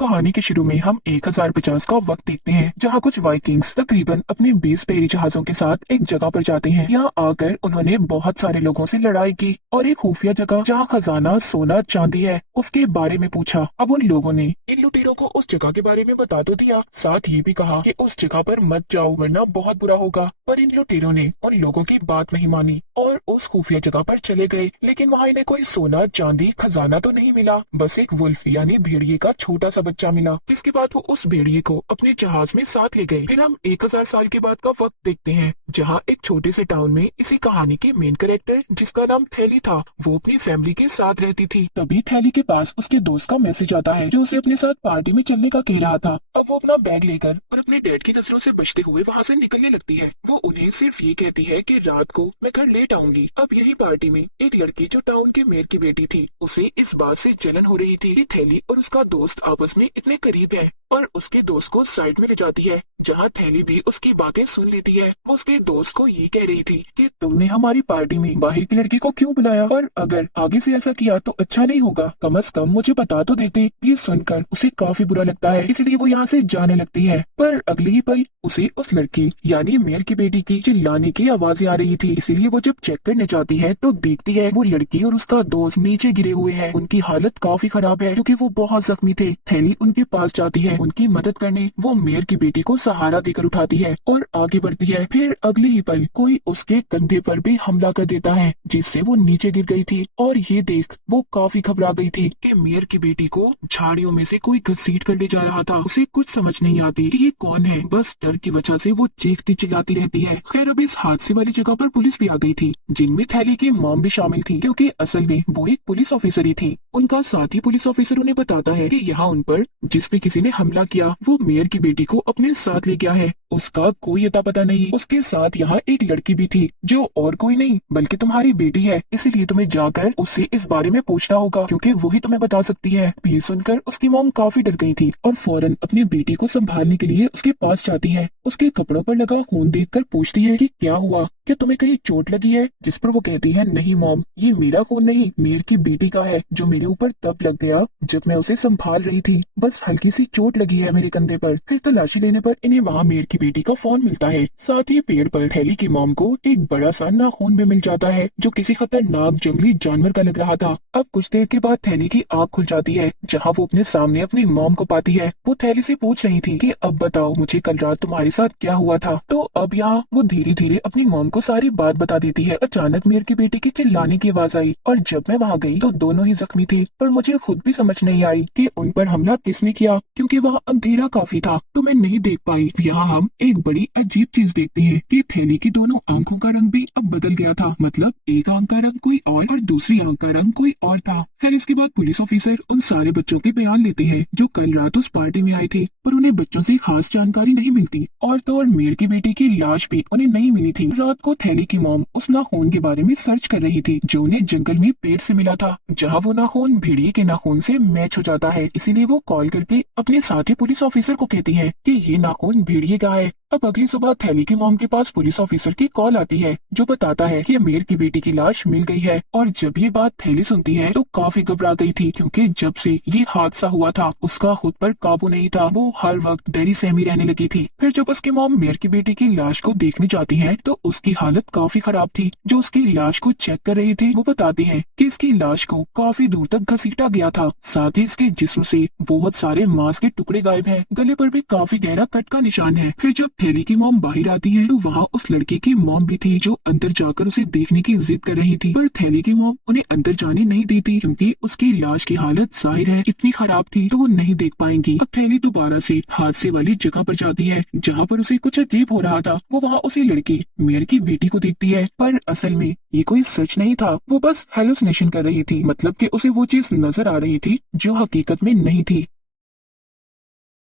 कहानी के शुरू में हम 1050 का वक्त देखते हैं, जहाँ कुछ वाइकिंग्स तकरीबन अपने 20 बहरी जहाजों के साथ एक जगह पर जाते हैं। यहाँ आकर उन्होंने बहुत सारे लोगों से लड़ाई की और एक खुफिया जगह जहाँ खजाना सोना चांदी है उसके बारे में पूछा। अब उन लोगों ने इन लुटेरों को उस जगह के बारे में बता तो दिया, साथ ये भी कहा कि उस जगह पर मत जाओ वरना बहुत बुरा होगा। पर इन लुटेरों ने उन लोगों की बात नहीं मानी और उस खुफिया जगह पर चले गए। लेकिन वहाँ इन्हें कोई सोना चांदी खजाना तो नहीं मिला, बस एक वुल्फ यानी भेड़िए का छोटा सा बच्चा मिला। जिसके बाद वो उस भेड़िए को अपने जहाज में साथ ले गए। फिर हम 1000 साल के बाद का वक्त देखते हैं, जहाँ एक छोटे से टाउन में इसी कहानी की मेन कैरेक्टर जिसका नाम थैली था, वो अपनी फैमिली के साथ रहती थी। तभी थैली के पास उसके दोस्त का मैसेज आता है जो उसे अपने साथ पार्टी में चलने का कह रहा था। अब वो अपना बैग लेकर और अपने डैड की नजरों से बचते हुए वहाँ से निकलने लगती है। वो उन्हें सिर्फ ये कहती है कि रात को मैं घर लेट आऊंगी। अब यही पार्टी में एक लड़की जो टाउन के मेयर की बेटी थी, उसे इस बात से जलन हो रही थी कि थैली और उसका दोस्त आपस में इतने करीब है, और उसके दोस्त को साइड में ले जाती है जहाँ थैली भी उसकी बातें सुन लेती है। वो उसके दोस्त को ये कह रही थी कि तुमने हमारी पार्टी में बाहर की लड़की को क्यों बुलाया, और अगर आगे से ऐसा किया तो अच्छा नहीं होगा, कम से कम मुझे बता तो देते। ये सुनकर उसे काफी बुरा लगता है, इसलिए वो यहाँ से जाने लगती है। पर अगले ही पल उसे उस लड़की यानी मेयर की बेटी की चिल्लाने की आवाजें आ रही थी, इसीलिए वो जब चेक करने जाती है तो देखती है वो लड़की और उसका दोस्त नीचे गिरे हुए हैं। उनकी हालत काफी खराब है क्योंकि वो बहुत जख्मी थे। थैली उनके पास जाती है उनकी मदद करने। वो मेयर की बेटी को सहारा देकर उठाती है और आगे बढ़ती है। फिर अगले ही पल कोई उसके कंधे पर भी हमला कर देता है, जिससे वो नीचे गिर गई थी। और ये देख वो काफी घबरा गई थी कि मेयर की बेटी को झाड़ियों में से कोई घसीट कर ले जा रहा था। उसे कुछ समझ नहीं आती कि ये कौन है, बस डर की वजह से वो चीखती चिल्लाती रहती है। खैर अब इस हादसे वाली जगह पर पुलिस भी आ गई थी, जिनमें थैली की मॉम भी शामिल थी, क्योंकि असल में वो एक पुलिस ऑफिसर ही थी। उनका साथी पुलिस ऑफिसर उन्हें बताता है कि यहाँ उन पर जिस पे किसी ने हमला किया वो मेयर की बेटी को अपने साथ ले गया है। उसका कोई अता पता नहीं। उसके साथ यहाँ एक लड़की भी थी जो और कोई नहीं बल्कि तुम्हारी बेटी है, इसीलिए तुम्हें जाकर उससे इस बारे में पूछना होगा क्योंकि वही तुम्हें बता सकती है। ये सुनकर उसकी मॉम काफी डर गई थी और फौरन अपनी बेटी को संभालने के लिए उसके पास जाती है। उसके कपड़ों पर लगा खून देखकर पूछती है कि क्या हुआ, क्या तुम्हें कहीं चोट लगी है? जिस पर वो कहती है नहीं मॉम, ये मेरा खून नहीं मेयर की बेटी का है जो मेरे ऊपर तब लग गया जब मैं उसे संभाल रही थी, बस हल्की सी चोट लगी है मेरे कंधे पर। फिर तलाशी लेने पर इन्हें वहाँ मेयर की बेटी का फोन मिलता है। साथ ही पेड़ पर थैली की मॉम को एक बड़ा सा नाखून भी मिल जाता है जो किसी खतरनाक जंगली जानवर का लग रहा था। अब कुछ देर के बाद थैली की आँख खुल जाती है जहाँ वो अपने सामने अपनी मॉम को पाती है। वो थैली से पूछ रही थी कि अब बताओ मुझे कल रात तुम्हारे साथ क्या हुआ था। तो अब यहाँ वो धीरे धीरे अपनी मॉम को सारी बात बता देती है। अचानक मेयर की बेटी की चिल्लाने की आवाज आई और जब मैं वहाँ गई तो दोनों ही जख्मी थे, पर मुझे खुद भी समझ नहीं आई कि उन पर हमला किसने किया, क्योंकि वहाँ अंधेरा काफी था तो मैं नहीं देख पाई। यहाँ हम एक बड़ी अजीब चीज देखते हैं कि थैली की दोनों आंखों का रंग भी अब बदल गया था, मतलब एक आंख का रंग कोई और दूसरी आंख का रंग कोई और था। फिर इसके बाद पुलिस ऑफिसर उन सारे बच्चों के बयान लेते हैं जो कल रात उस पार्टी में आए थे, पर उन्हें बच्चों से खास जानकारी नहीं मिलती। और तो और मेयर की बेटी की लाश भी उन्हें नहीं मिली थी। रात को थैली की मॉम उस नाखून के बारे में सर्च कर रही थी जो उन्हें जंगल में पेड़ से मिला था, जहाँ वो नाखून भेड़िए के नाखून से मैच हो जाता है। इसीलिए वो कॉल करके अपने साथी पुलिस ऑफिसर को कहती है कि ये नाखून भेड़िए का है। अब अगली सुबह थैली की मॉम के पास पुलिस ऑफिसर की कॉल आती है जो बताता है कि मेयर की बेटी की लाश मिल गई है। और जब ये बात थैली सुनती है तो काफी घबरा गई थी, क्योंकि जब से ये हादसा हुआ था उसका खुद पर काबू नहीं था। वो हर वक्त डरी सहमी रहने लगी थी। फिर जब उसकी मॉम मेयर की बेटी की लाश को देखने जाती है तो उसकी हालत काफी खराब थी। जो उसकी लाश को चेक कर रहे थे वो बताते हैं कि इसकी लाश को काफी दूर तक घसीटा गया था, साथ ही इसके जिस्म से बहुत सारे मांस के टुकड़े गायब हैं। गले पर भी काफी गहरा कट का निशान है। फिर जब थैली की मॉम बाहर आती है तो वहाँ उस लड़की की मॉम भी थी जो अंदर जाकर उसे देखने की जिद कर रही थी, पर थैली की मॉम उन्हें अंदर जाने नहीं देती क्योंकि उसकी लाश की हालत जाहिर है इतनी खराब थी तो वो नहीं देख पाएंगी। अब थैली दोबारा से हादसे वाली जगह पर जाती है जहाँ पर उसे कुछ अजीब हो रहा था। वो वहाँ उसी लड़की मेयर की बेटी को देखती है, पर असल में ये कोई सच नहीं था, वो बस हेलुसिनेशन कर रही थी, मतलब कि उसे वो चीज नजर आ रही थी जो हकीकत में नहीं थी।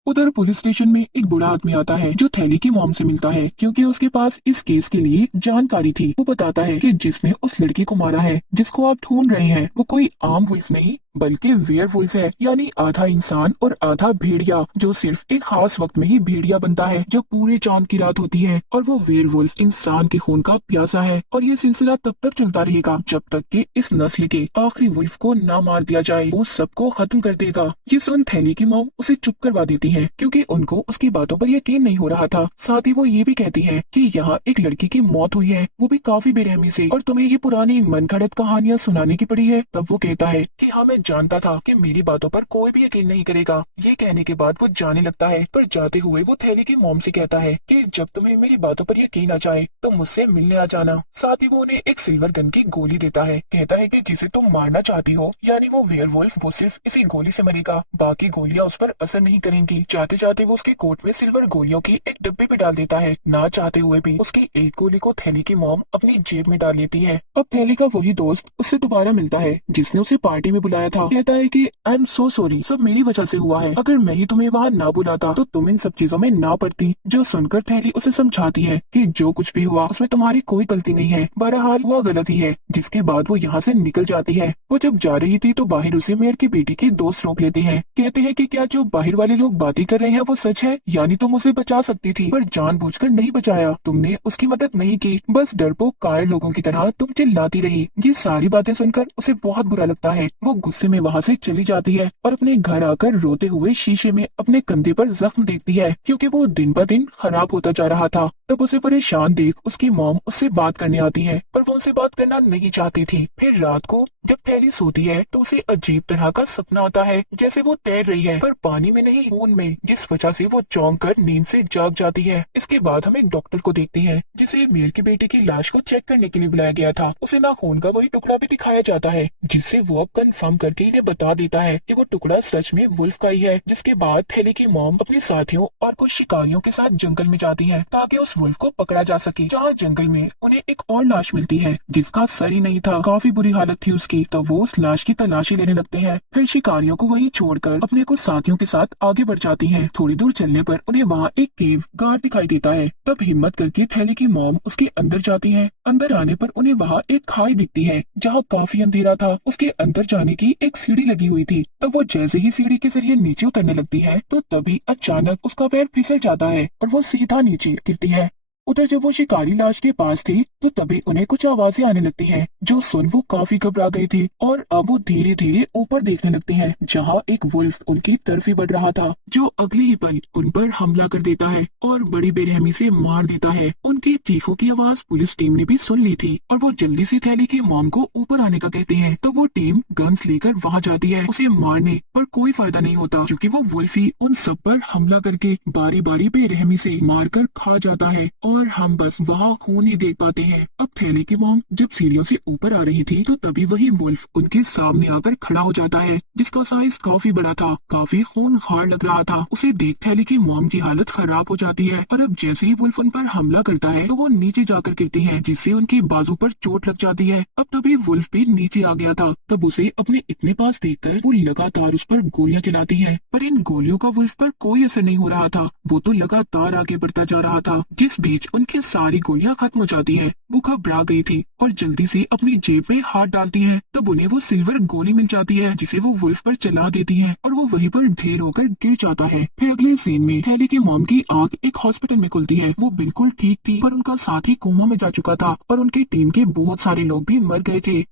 उधर पुलिस स्टेशन में एक बूढ़ा आदमी आता है जो थैली की मॉम से मिलता है क्योंकि उसके पास इस केस के लिए जानकारी थी। वो बताता है कि जिसने उस लड़की को मारा है जिसको आप ढूंढ रहे हैं वो कोई आम वुल्फ नहीं बल्कि वेयरवुल्फ है, यानी आधा इंसान और आधा भेड़िया, जो सिर्फ एक खास वक्त में ही भेड़िया बनता है जब पूरे चांद की रात होती है। और वो वेयरवुल्फ इंसान के खून का प्यासा है और ये सिलसिला तब तक चलता रहेगा जब तक कि इस नस्ल के आखिरी वुल्फ को ना मार दिया जाए। वो सबको खत्म कर देगा। ये सुन थैली की मॉम उसे चुप करवा देती है, क्योंकि उनको उसकी बातों पर यकीन नहीं हो रहा था। साथ ही वो ये भी कहती है कि यहाँ एक लड़की की मौत हुई है, वो भी काफी बेरहमी से, और तुम्हें ये पुरानी मनगढ़ंत कहानियां सुनाने की पड़ी है। तब वो कहता है कि हाँ, मैं जानता था कि मेरी बातों पर कोई भी यकीन नहीं करेगा। ये कहने के बाद वो जाने लगता है, पर जाते हुए वो थैली की मॉम से कहता है कि जब तुम्हें मेरी बातों पर यकीन आ जाए तो मुझसे मिलने आ जाना। साथ ही वो उन्हें एक सिल्वर गन की गोली देता है। कहता है कि जिसे तुम मारना चाहती हो, यानी वो वेयरवुल्फ, वो सिर्फ इसी गोली से मरेगा, बाकी गोलियां उस पर असर नहीं करेंगी। चाहते चाहते वो उसके कोट में सिल्वर गोलियों की एक डिब्बे पे डाल देता है। ना चाहते हुए भी उसकी एक गोली को थैली की मॉम अपनी जेब में डाल लेती है। अब थैली का वही दोस्त उससे दोबारा मिलता है जिसने उसे पार्टी में बुलाया था। कहता है कि आई एम सो सॉरी, सब मेरी वजह से हुआ है। अगर मैं ही तुम्हें वहाँ ना बुलाता तो तुम इन सब चीजों में ना पड़ती। जो सुनकर थैली उसे समझाती है कि जो कुछ भी हुआ उसमें तुम्हारी कोई गलती नहीं है, बहरहाल वो गलती है। जिसके बाद वो यहाँ से निकल जाती है। वो जब जा रही थी तो बाहर उसे मेयर की बेटी के दोस्त रोक लेते हैं। कहते हैं कि क्या जो बाहर वाले लोग बातें कर रहे हैं वो सच है, यानी तुम उसे बचा सकती थी पर जानबूझकर नहीं बचाया, तुमने उसकी मदद नहीं की, बस डरपोक कायर लोगों की तरह तुम चिल्लाती रही। ये सारी बातें सुनकर उसे बहुत बुरा लगता है। वो गुस्से में वहाँ से चली जाती है और अपने घर आकर रोते हुए शीशे में अपने कंधे पर जख्म देखती है, क्योंकि वो दिन ब दिन खराब होता जा रहा था। तब उसे परेशान देख उसकी मॉम उससे बात करने आती है, पर वो उनसे बात करना नहीं चाहती थी। फिर रात को जब थैली सोती है तो उसे अजीब तरह का सपना आता है, जैसे वो तैर रही है पर पानी में नहीं, खून में, जिस वजह से वो चौंक कर नींद से जाग जाती है। इसके बाद हम एक डॉक्टर को देखते हैं जिसे मेयर की बेटी की लाश को चेक करने के लिए बुलाया गया था। उसे ना खून का वही टुकड़ा भी दिखाया जाता है, जिससे वो अब कंफर्म करके इन्हें बता देता है कि वो टुकड़ा सच में वुल्फ का ही है। जिसके बाद थैली की मॉम अपने साथियों और कुछ शिकारियों के साथ जंगल में जाती है ताकि उस वुल्फ को पकड़ा जा सके। जहाँ जंगल में उन्हें एक और लाश मिलती है जिसका सर ही नहीं था, काफी बुरी हालत थी उसकी। तो वो उस लाश की तलाशी लेने लगते हैं। फिर शिकारियों को वहीं छोड़कर अपने कुछ साथियों के साथ आगे बढ़ जाती हैं। थोड़ी दूर चलने पर उन्हें वहाँ एक केव गार्ड दिखाई देता है। तब हिम्मत करके थैली की मॉम उसके अंदर जाती है। अंदर आने पर उन्हें वहाँ एक खाई दिखती है जहाँ काफी अंधेरा था। उसके अंदर जाने की एक सीढ़ी लगी हुई थी। तब वो जैसे ही सीढ़ी के जरिए नीचे उतरने लगती है तो तभी अचानक उसका पैर फिसल जाता है और वो सीधा नीचे गिरती है। उधर जब वो शिकारी लाश के पास थी तो तभी उन्हें कुछ आवाजें आने लगती हैं, जो सुन वो काफी घबरा गए थे और अब वो धीरे धीरे ऊपर देखने लगते हैं जहाँ एक वुल्फ उनकी तरफ ही बढ़ रहा था, जो अगले ही पल उन पर हमला कर देता है और बड़ी बेरहमी से मार देता है। उनकी चीखों की आवाज पुलिस टीम ने भी सुन ली थी और वो जल्दी से थैली की मॉम को ऊपर आने का कहते हैं। तो वो टीम गन्स लेकर वहाँ जाती है उसे मारने, पर कोई फायदा नहीं होता क्योंकि वो वुल्फ ही उन सब पर हमला करके बारी बारी बेरहमी से मारकर खा जाता है और हम बस वहाँ खून ही देख पाते हैं। अब थैली की मॉम जब सीढ़ियों से ऊपर आ रही थी तो तभी वही वुल्फ उनके सामने आकर खड़ा हो जाता है, जिसका साइज काफी बड़ा था, काफी खूनखार लग रहा था। उसे देख थैली की मॉम की हालत खराब हो जाती है और अब जैसे ही वुल्फ उन पर हमला करता है तो वो नीचे जाकर गिरती है, जिससे उनकी बाजू पर चोट लग जाती है। अब तभी वुल्फ भी नीचे आ गया था। तब उसे अपने इतने पास देखकर वो लगातार उस पर गोलियां चलाती है, पर इन गोलियों का वुल्फ पर कोई असर नहीं हो रहा था। वो तो लगातार आगे बढ़ता जा रहा था। जिस बीच उनकी सारी गोलियां खत्म हो जाती है। वो घबरा गई थी और जल्दी से अपनी जेब में हाथ डालती है। तब उन्हें वो सिल्वर गोली मिल जाती है जिसे वो वुल्फ पर चला देती है और वो वहीं पर ढेर होकर गिर जाता है। फिर अगले सीन में थैली की मॉम की आंख एक हॉस्पिटल में खुलती है। वो बिल्कुल ठीक थी पर उनका साथी कोमा में जा चुका था और उनकी टीम के बहुत सारे लोग भी मर गए थे।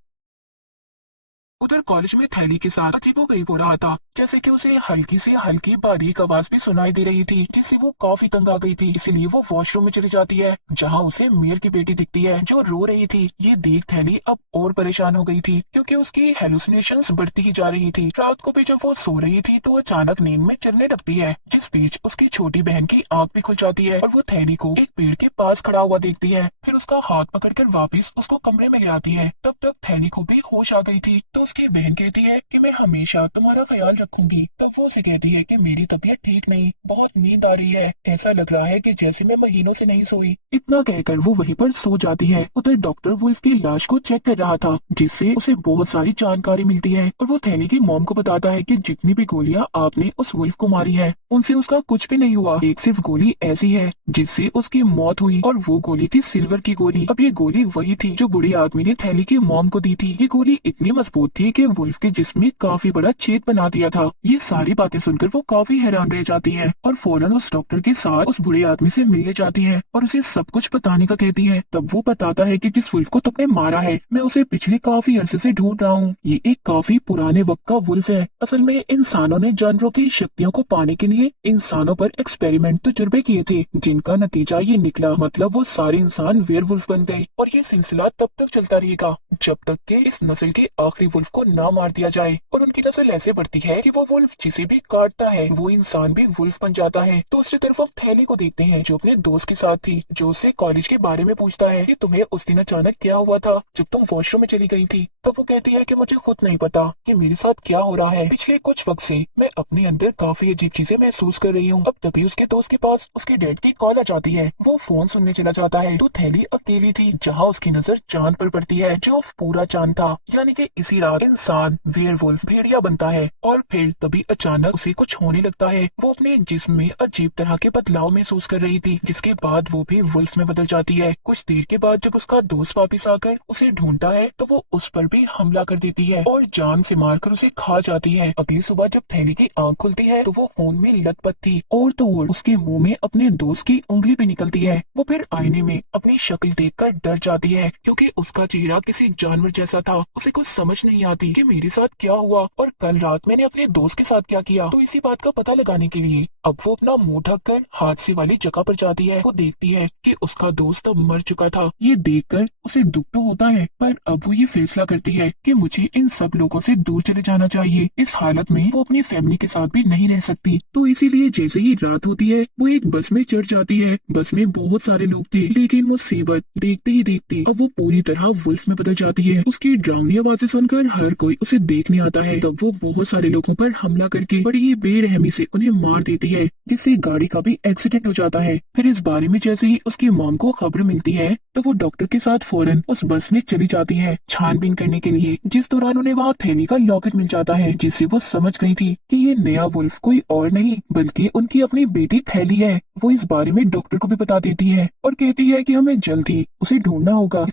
उधर कॉलेज में थैली के साथ अजीबोगरीब हो रहा था, जैसे कि उसे हल्की से हल्की बारीक आवाज भी सुनाई दे रही थी, जिससे वो काफी तंग आ गई थी। इसलिए वो वॉशरूम में चली जाती है जहां उसे मेयर की बेटी दिखती है जो रो रही थी। ये देख थैली अब और परेशान हो गई थी क्योंकि उसकी हेलुसिनेशंस बढ़ती ही जा रही थी। रात को भी जब वो सो रही थी तो अचानक नींद में चलने लगती है, जिस बीच उसकी छोटी बहन की आंख भी खुल जाती है और वो थैली को एक पेड़ के पास खड़ा हुआ देखती है। फिर उसका हाथ पकड़कर वापस उसको कमरे में ले आती है। तब तक थैली को भी होश आ गई थी। तो उसकी बहन कहती है कि मैं हमेशा तुम्हारा ख्याल रखूंगी। तो वो उसे कहती है कि मेरी तबीयत ठीक नहीं, बहुत नींद आ रही है, ऐसा लग रहा है कि जैसे मैं महीनों से नहीं सोई। इतना कहकर वो वहीं पर सो जाती है। उधर डॉक्टर वुल्फ की लाश को चेक कर रहा था, जिससे उसे बहुत सारी जानकारी मिलती है और वो थैली की मॉम को बताता है कि जितनी भी गोलियां आपने उस वुल्फ को मारी है उनसे उसका कुछ भी नहीं हुआ। एक सिर्फ गोली ऐसी है जिससे उसकी मौत हुई और वो गोली थी सिल्वर की गोली। अब ये गोली वही थी जो बूढ़े आदमी ने थैली की मॉम को दी थी। ये गोली इतनी मजबूत थी कि वुल्फ के जिस्म में काफी बड़ा छेद बना दिया था। ये सारी बातें सुनकर वो काफी हैरान रह जाती है और फौरन उस डॉक्टर के साथ उस बुरे आदमी से मिलने जाती है और उसे सब कुछ बताने का कहती है। तब वो बताता है कि जिस वुल्फ को तुमने मारा है मैं उसे पिछले काफी अरसे से ढूंढ रहा हूँ। ये एक काफी पुराने वक्त का वुल्फ है। असल में इंसानों ने जानवरों की शक्तियों को पाने के लिए इंसानों पर एक्सपेरिमेंट तजुर्बे किए थे, जिनका नतीजा ये निकला। मतलब वो सारे इंसान वेयरवुल्फ बन गए और ये सिलसिला तब तक चलता रहेगा जब तक कि इस नस्ल के आखिरी वुल्फ को ना मार दिया जाए। और उनकी नस्ल ऐसे बढ़ती है कि वो वुल्फ जिसे भी काटता है वो इंसान भी वुल्फ बन जाता है। दूसरी तरफ हम थैली को देखते हैं जो अपने दोस्त के साथ थी, जो उससे कॉलेज के बारे में पूछता है कि तुम्हें उस दिन अचानक क्या हुआ था जब तुम वॉशरूम में चली गई थी। तब वो कहती है कि मुझे खुद नहीं पता कि मेरे साथ क्या हो रहा है। पिछले कुछ वक्त से मैं अपने अंदर काफी अजीब चीजें महसूस कर रही हूँ। अब तभी उसके दोस्त के पास उसके डैड की कॉल आ जाती है। वो फोन सुनने चला जाता है तो थैली अकेली थी, जहाँ उसकी नजर चांद पर पड़ती है जो पूरा चांद था। यानी कि इसी रात इंसान वेयरवुल्फ भेड़िया बनता है और फिर तभी अचानक उसे कुछ होने लगता है। वो अपने जिस्म में अजीब तरह के बदलाव महसूस कर रही थी, जिसके बाद वो भी वुल्फ में बदल जाती है। कुछ देर के बाद जब उसका दोस्त वापिस आकर उसे ढूंढता है तो वो उस पर भी हमला कर देती है और जान से मारकर उसे खा जाती है। अगली सुबह जब थैली की आंख खुलती है तो वो खून में लथपथ थी और तो और उसके मुंह में अपने दोस्त की उंगली भी निकलती है। वो फिर आईने में अपनी शक्ल देखकर डर जाती है क्योंकि उसका चेहरा किसी जानवर जैसा था। उसे कुछ समझ नहीं आती कि मेरे साथ क्या हुआ और कल रात मैंने अपने दोस्त के साथ क्या किया। तो इसी बात का पता लगाने के लिए अब वो अपना मुंह ढककर हादसे वाली जगह पर जाती है। वो देखती है कि उसका दोस्त अब मर चुका था। ये देखकर उसे दुख तो होता है, पर अब वो ये फैसला करती है कि मुझे इन सब लोगों से दूर चले जाना चाहिए। इस हालत में वो अपनी फैमिली के साथ भी नहीं रह सकती। तो इसीलिए जैसे ही रात होती है वो एक बस में चढ़ जाती है। बस में बहुत सारे लोग थे, लेकिन वो मुसीबत देखते ही देखते अब वो पूरी तरह वुल्फ में बदल जाती है। उसकी डरावनी आवाजें सुनकर हर कोई उसे देखने आता है। तब वो बहुत सारे लोगों पर हमला करके बड़ी ही बेरहमी से उन्हें मार देती है, जिससे गाड़ी का भी एक्सीडेंट हो जाता है। फिर इस बारे में जैसे ही उसकी मॉम को खबर मिलती है तो वो डॉक्टर के साथ फौरन उस बस में चली जाती है छानबीन करने के लिए, जिस दौरान उन्हें वहाँ थैली का लॉकेट मिल जाता है, जिससे वो समझ गई थी कि ये नया वुल्फ कोई और नहीं बल्कि उनकी अपनी बेटी थैली है। वो इस बारे में डॉक्टर को भी बता देती है और कहती है कि हमें जल्द ही उसे ढूंढना होगा।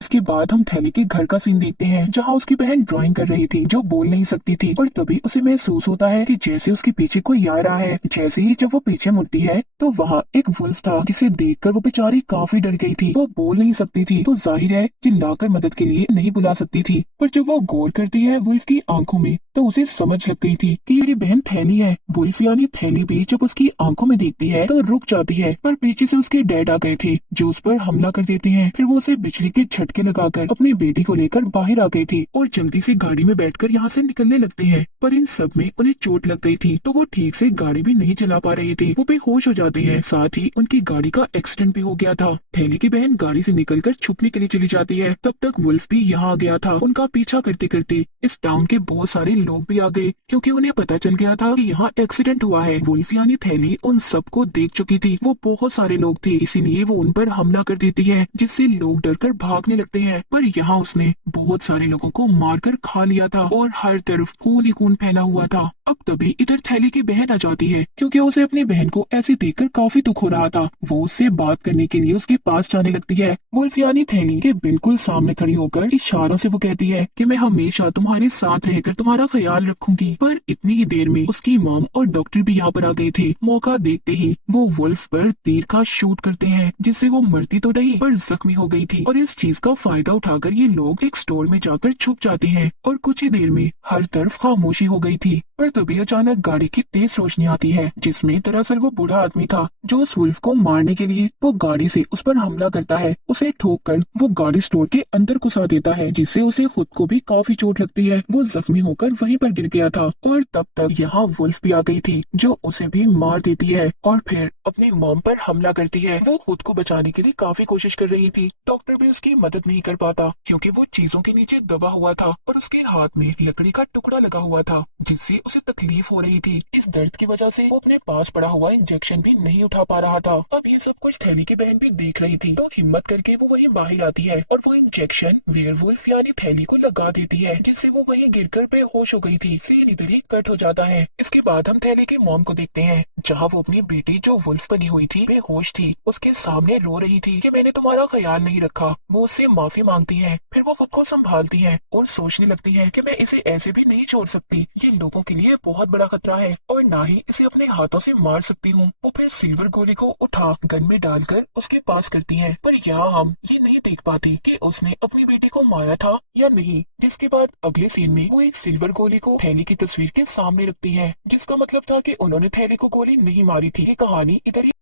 इसके बाद हम थैली के घर का सीन देखते हैं, जहाँ उसकी बहन ड्राइंग कर रही थी जो बोल नहीं सकती थी। और तभी उसे महसूस होता है कि जैसे उसके पीछे कोई आ रहा है। जैसे ही जब वो पीछे मुड़ती है तो वहाँ एक वुल्फ था, जिसे देखकर वो बेचारी काफी डर गई थी। वो बोल नहीं सकती थी तो जाहिर है चिल्लाकर मदद के लिए नहीं बुला सकती थी। पर जब वो गौर करती है वुल्फ की आंखों में तो उसे समझ लग गई थी कि मेरी बहन थैली है। वुल्फ यानी थैली भी जब उसकी आंखों में देखती है तो रुक जाती है, पर पीछे से उसके डैड आ गए थे जो उस पर हमला कर देते हैं। फिर वो उसे बिजली के झटके लगाकर अपनी बेटी को लेकर बाहर आ गई थी और जल्दी से गाड़ी में बैठकर यहाँ से निकलने लगते हैं। पर इन सब में उन्हें चोट लग गई थी तो वो ठीक से गाड़ी भी नहीं चला पा रहे थे। वो बेहोश हो जाते हैं, साथ ही उनकी गाड़ी का एक्सीडेंट भी हो गया था। थैली की बहन गाड़ी से निकलकर छुपने के लिए चली जाती है। तब तक वुल्फ भी यहाँ आ गया था। उनका पीछा करते करते इस टाउन के बहुत सारे लोग भी आ गए, क्योंकि उन्हें पता चल गया था कि यहाँ एक्सीडेंट हुआ है। वुल्फ यानी थैली उन सबको देख चुकी थी। वो बहुत सारे लोग थे, इसीलिए वो उन पर हमला कर देती है, जिससे लोग डरकर भागने लगते हैं। पर यहाँ उसने बहुत सारे लोगों को मारकर खा लिया था और हर तरफ खून ही खून फैला हुआ था। अब तभी इधर थैली की बहन आ जाती है, क्योंकि उसे अपनी बहन को ऐसे देखकर काफी दुख हो रहा था। वो उससे बात करने के लिए उसके पास जाने लगती है। वुल्फ यानी थैली के बिल्कुल सामने खड़ी होकर इशारों से वो कहती है कि मैं हमेशा तुम्हारे साथ रहकर तुम्हारा ख्याल रखूंगी। पर इतनी ही देर में उसकी मॉम और डॉक्टर भी यहाँ पर आ गए थे। मौका देखते ही वो वुल्फ पर तीर का शूट करते हैं, जिससे वो मरती तो नहीं पर जख्मी हो गई थी। और इस चीज का फायदा उठाकर ये लोग एक स्टोर में जाकर छुप जाते हैं और कुछ ही देर में हर तरफ खामोशी हो गई थी। पर तभी अचानक गाड़ी की तेज रोशनी आती है, जिसमें दरअसल वो बूढ़ा आदमी था जो उस वुल्फ को मारने के लिए वो गाड़ी से उस पर हमला करता है। उसे ठोककर वो गाड़ी स्टोर के अंदर घुसा देता है, जिससे उसे खुद को भी काफी चोट लगती है। वो जख्मी होकर वहीं पर गिर गया था और तब तक यहाँ वुल्फ भी आ गई थी जो उसे भी मार देती है और फिर अपनी मॉम पर हमला करती है। वो खुद को बचाने के लिए काफी कोशिश कर रही थी। डॉक्टर भी उसकी मदद नहीं कर पाता क्योंकि वो चीजों के नीचे दबा हुआ था और उसके हाथ में लकड़ी का टुकड़ा लगा हुआ था, जिससे उसे तकलीफ हो रही थी। इस दर्द की वजह से वो अपने पास पड़ा हुआ इंजेक्शन भी नहीं उठा पा रहा था। अब ये सब कुछ थैली की बहन भी देख रही थी, तो हिम्मत करके वो वहीं बाहर आती है और वो इंजेक्शन वेयरवुल्फ यानी थैली को लगा देती है, जिससे वो वहीं गिरकर बेहोश हो गई थी। सीन इधर ही कट हो जाता है। इसके बाद हम थैली की मॉम को देखते हैं, जहाँ वो अपनी बेटी जो वुल्फ बनी हुई थी बेहोश थी उसके सामने रो रही थी कि मैंने तुम्हारा ख्याल नहीं रखा। वो उससे माफी मांगती है, फिर वो खुद को संभालती है और सोचने लगती है कि मैं इसे ऐसे भी नहीं छोड़ सकती, ये लोगों के लिए बहुत बड़ा खतरा है और ना ही इसे अपने हाथों से मार सकती हूँ। वो फिर सिल्वर गोली को उठा गन में डालकर उसके पास करती है, पर यहाँ हम ये नहीं देख पाती कि उसने अपनी बेटी को मारा था या नहीं। जिसके बाद अगले सीन में वो एक सिल्वर गोली को थैली की तस्वीर के सामने रखती है, जिसका मतलब था कि उन्होंने थैली को गोली नहीं मारी थी। ये कहानी इधर ही